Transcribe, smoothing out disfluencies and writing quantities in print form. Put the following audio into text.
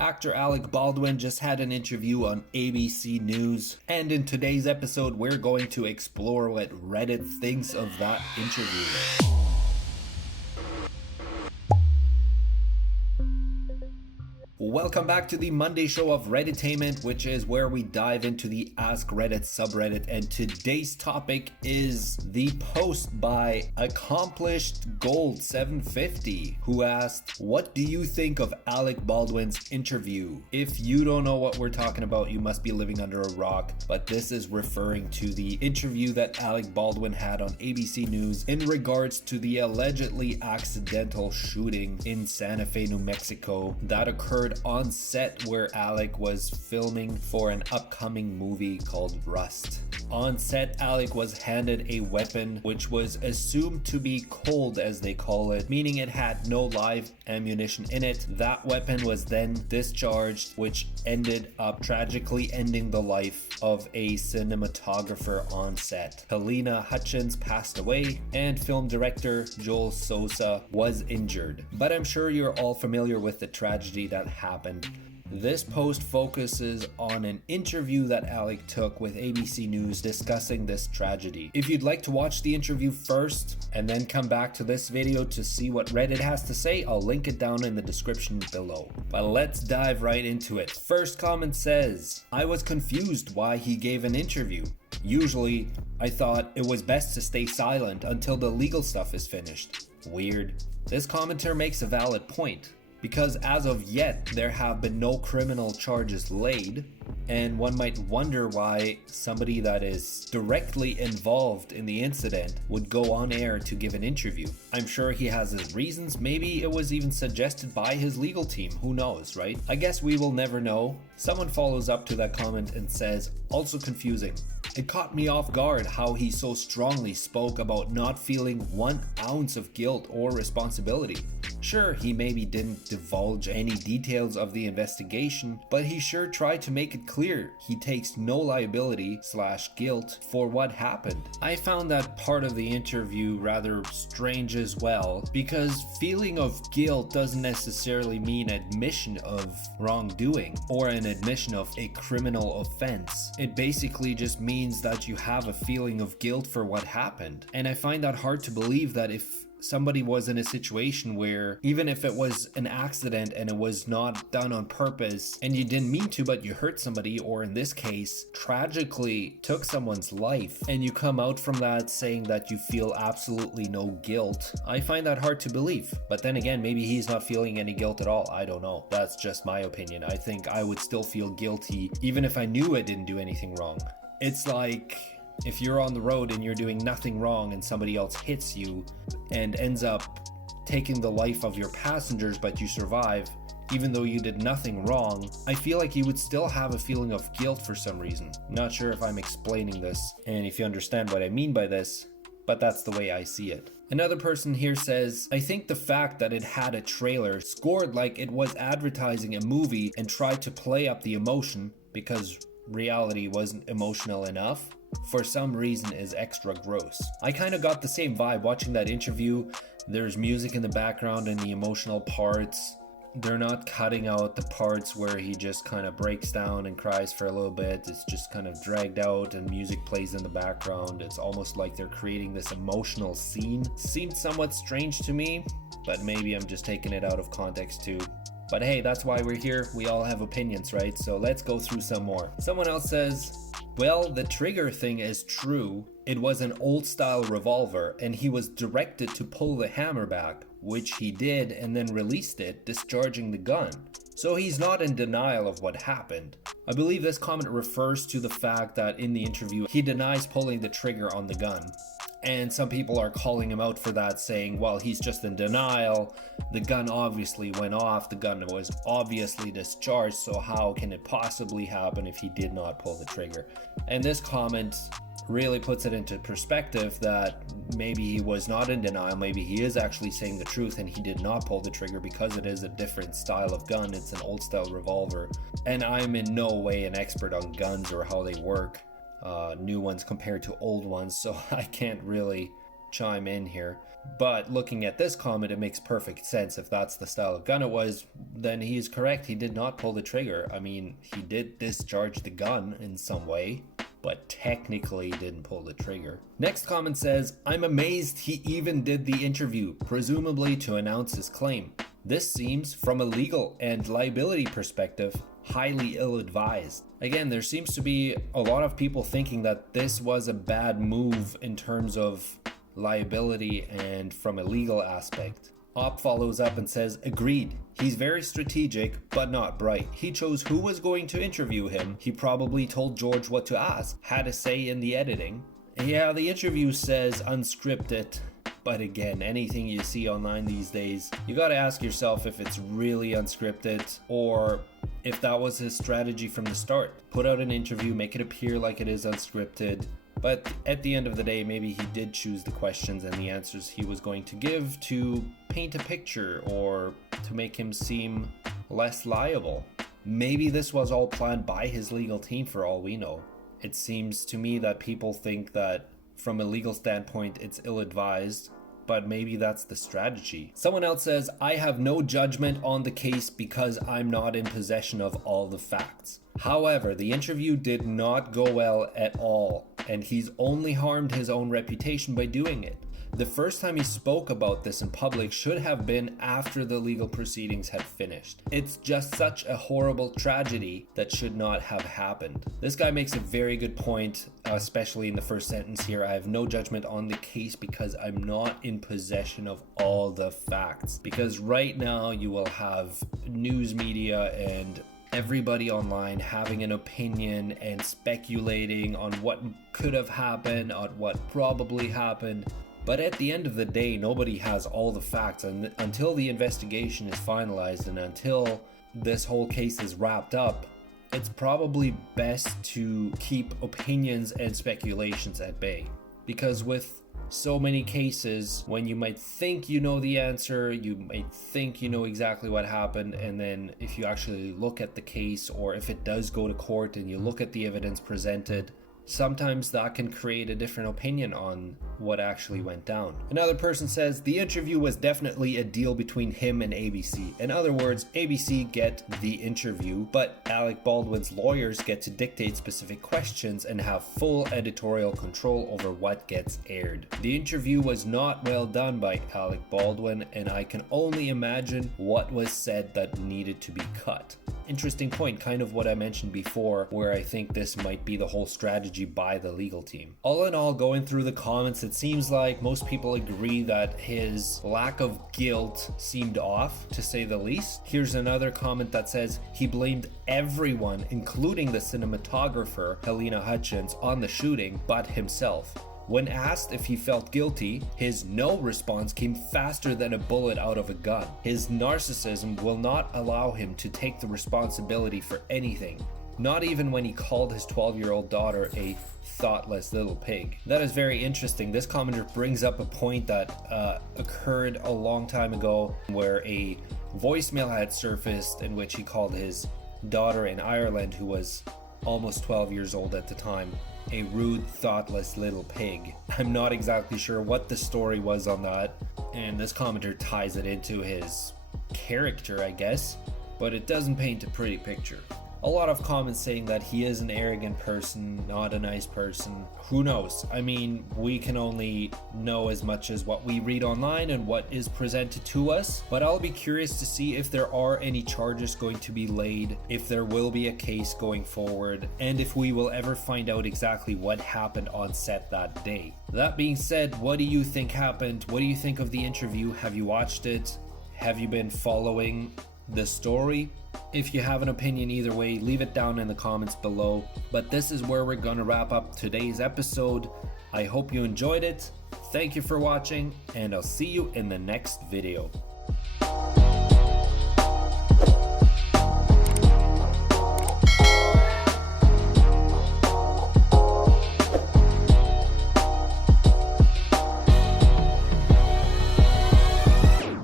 Actor Alec Baldwin just had an interview on ABC News, and in today's episode, we're going to explore what Reddit thinks of that interview. Welcome back to the Monday show of Redditainment, which is where we dive into the AskReddit subreddit, and today's topic is the post by Accomplished Gold 750, who asked, "What do you think of Alec Baldwin's interview?" If you don't know what we're talking about, you must be living under a rock, but this is referring to the interview that Alec Baldwin had on ABC News in regards to the allegedly accidental shooting in Santa Fe, New Mexico that occurred on set where Alec was filming for an upcoming movie called Rust. On set, Alec was handed a weapon which was assumed to be cold, as they call it, meaning it had no live ammunition in it. That weapon was then discharged, which ended up tragically ending the life of a cinematographer on set. Helena Hutchins passed away, and film director Joel Sosa was injured. But I'm sure you're all familiar with the tragedy that happened. This post focuses on an interview that Alec took with ABC News discussing this tragedy. If you'd like to watch the interview first and then come back to this video to see what Reddit has to say, I'll link it down in the description below. But let's dive right into it. First comment says, "I was confused why he gave an interview. Usually, I thought it was best to stay silent until the legal stuff is finished. Weird." This commenter makes a valid point, because as of yet, there have been no criminal charges laid, and one might wonder why somebody that is directly involved in the incident would go on air to give an interview. I'm sure he has his reasons. Maybe it was even suggested by his legal team. Who knows, right? I guess we will never know. Someone follows up to that comment and says, "Also confusing. It caught me off guard how he so strongly spoke about not feeling 1 ounce of guilt or responsibility. Sure, he maybe didn't divulge any details of the investigation, but he sure tried to make it clear he takes no liability/guilt for what happened." I found that part of the interview rather strange as well, because feeling of guilt doesn't necessarily mean admission of wrongdoing or an admission of a criminal offense. It basically just means that you have a feeling of guilt for what happened. And I find that hard to believe, that if somebody was in a situation where, even if it was an accident and it was not done on purpose and you didn't mean to, but you hurt somebody, or in this case tragically took someone's life, and you come out from that saying that you feel absolutely no guilt, I find that hard to believe. But then again, maybe he's not feeling any guilt at all. I don't know. That's just my opinion. I think I would still feel guilty even if I knew I didn't do anything wrong. It's like if you're on the road and you're doing nothing wrong and somebody else hits you and ends up taking the life of your passengers, but you survive even though you did nothing wrong, I feel like you would still have a feeling of guilt for some reason. Not sure if I'm explaining this and if you understand what I mean by this, but that's the way I see it. Another person here says, "I think the fact that it had a trailer scored like it was advertising a movie and tried to play up the emotion because reality wasn't emotional enough for some reason is extra gross." I kind of got the same vibe watching that interview. There's music in the background and the emotional parts. They're not cutting out the parts where he just kind of breaks down and cries for a little bit. It's just kind of dragged out and music plays in the background. It's almost like they're creating this emotional scene. Seemed somewhat strange to me, but maybe I'm just taking it out of context too. But hey, that's why we're here. We all have opinions, right? So let's go through some more. Someone else says, "Well, the trigger thing is true. It was an old style revolver and he was directed to pull the hammer back, which he did, and then released it, discharging the gun. So he's not in denial of what happened." I believe this comment refers to the fact that in the interview, he denies pulling the trigger on the gun. And some people are calling him out for that, saying, well, he's just in denial. The gun obviously went off. The gun was obviously discharged. So how can it possibly happen if he did not pull the trigger? And this comment really puts it into perspective that maybe he was not in denial. Maybe he is actually saying the truth and he did not pull the trigger because it is a different style of gun. It's an old style revolver. And I'm in no way an expert on guns or how they work. New ones compared to old ones, so I can't really chime in here. But looking at this comment, it makes perfect sense. If that's the style of gun it was, then he is correct. He did not pull the trigger. I mean, he did discharge the gun in some way, but technically didn't pull the trigger. Next comment says, I'm amazed he even did the interview, presumably to announce his claim. This seems, from a legal and liability perspective, highly ill-advised. Again, there seems to be a lot of people thinking that this was a bad move in terms of liability and from a legal aspect. Op follows up and says, agreed. He's very strategic, but not bright. He chose who was going to interview him. He probably told George what to ask, had a say in the editing. Yeah, the interview says unscripted, but again, anything you see online these days, you gotta ask yourself if it's really unscripted or if that was his strategy from the start. Put out an interview, make it appear like it is unscripted. But at the end of the day, maybe he did choose the questions and the answers he was going to give to paint a picture or to make him seem less liable. Maybe this was all planned by his legal team for all we know. It seems to me that people think that from a legal standpoint it's ill-advised, but maybe that's the strategy. Someone else says, I have no judgment on the case because I'm not in possession of all the facts. However, the interview did not go well at all, and he's only harmed his own reputation by doing it. The first time he spoke about this in public should have been after the legal proceedings had finished. It's just such a horrible tragedy that should not have happened. This guy makes a very good point, especially in the first sentence here. I have no judgment on the case because I'm not in possession of all the facts. Because right now you will have news media and everybody online having an opinion and speculating on what could have happened, on what probably happened. But at the end of the day, nobody has all the facts, and until the investigation is finalized and until this whole case is wrapped up, it's probably best to keep opinions and speculations at bay. Because with so many cases, when you might think you know the answer, you might think you know exactly what happened, and then if you actually look at the case, or if it does go to court and you look at the evidence presented, sometimes that can create a different opinion on what actually went down. Another person says, the interview was definitely a deal between him and ABC. In other words, ABC get the interview, but Alec Baldwin's lawyers get to dictate specific questions and have full editorial control over what gets aired. The interview was not well done by Alec Baldwin, and I can only imagine what was said that needed to be cut. Interesting point, kind of what I mentioned before, where I think this might be the whole strategy by the legal team. All in all, going through the comments, it seems like most people agree that his lack of guilt seemed off, to say the least. Here's another comment that says he blamed everyone, including the cinematographer Helena Hutchins, on the shooting, but himself. When asked if he felt guilty, his no response came faster than a bullet out of a gun. His narcissism will not allow him to take the responsibility for anything, not even when he called his 12-year-old daughter a thoughtless little pig. That is very interesting. This commenter brings up a point that occurred a long time ago, where a voicemail had surfaced in which he called his daughter in Ireland, who was almost 12 years old at the time, a rude, thoughtless little pig. I'm not exactly sure what the story was on that, and this commenter ties it into his character, I guess, but it doesn't paint a pretty picture. A lot of comments saying that he is an arrogant person, not a nice person. Who knows? I mean, we can only know as much as what we read online and what is presented to us, but I'll be curious to see if there are any charges going to be laid, if there will be a case going forward, and if we will ever find out exactly what happened on set that day. That being said, what do you think happened? What do you think of the interview? Have you watched it? Have you been following the story? If you have an opinion either way, leave it down in the comments below. But this is where we're going to wrap up today's episode. I hope you enjoyed it. Thank you for watching, and I'll see you in the next video.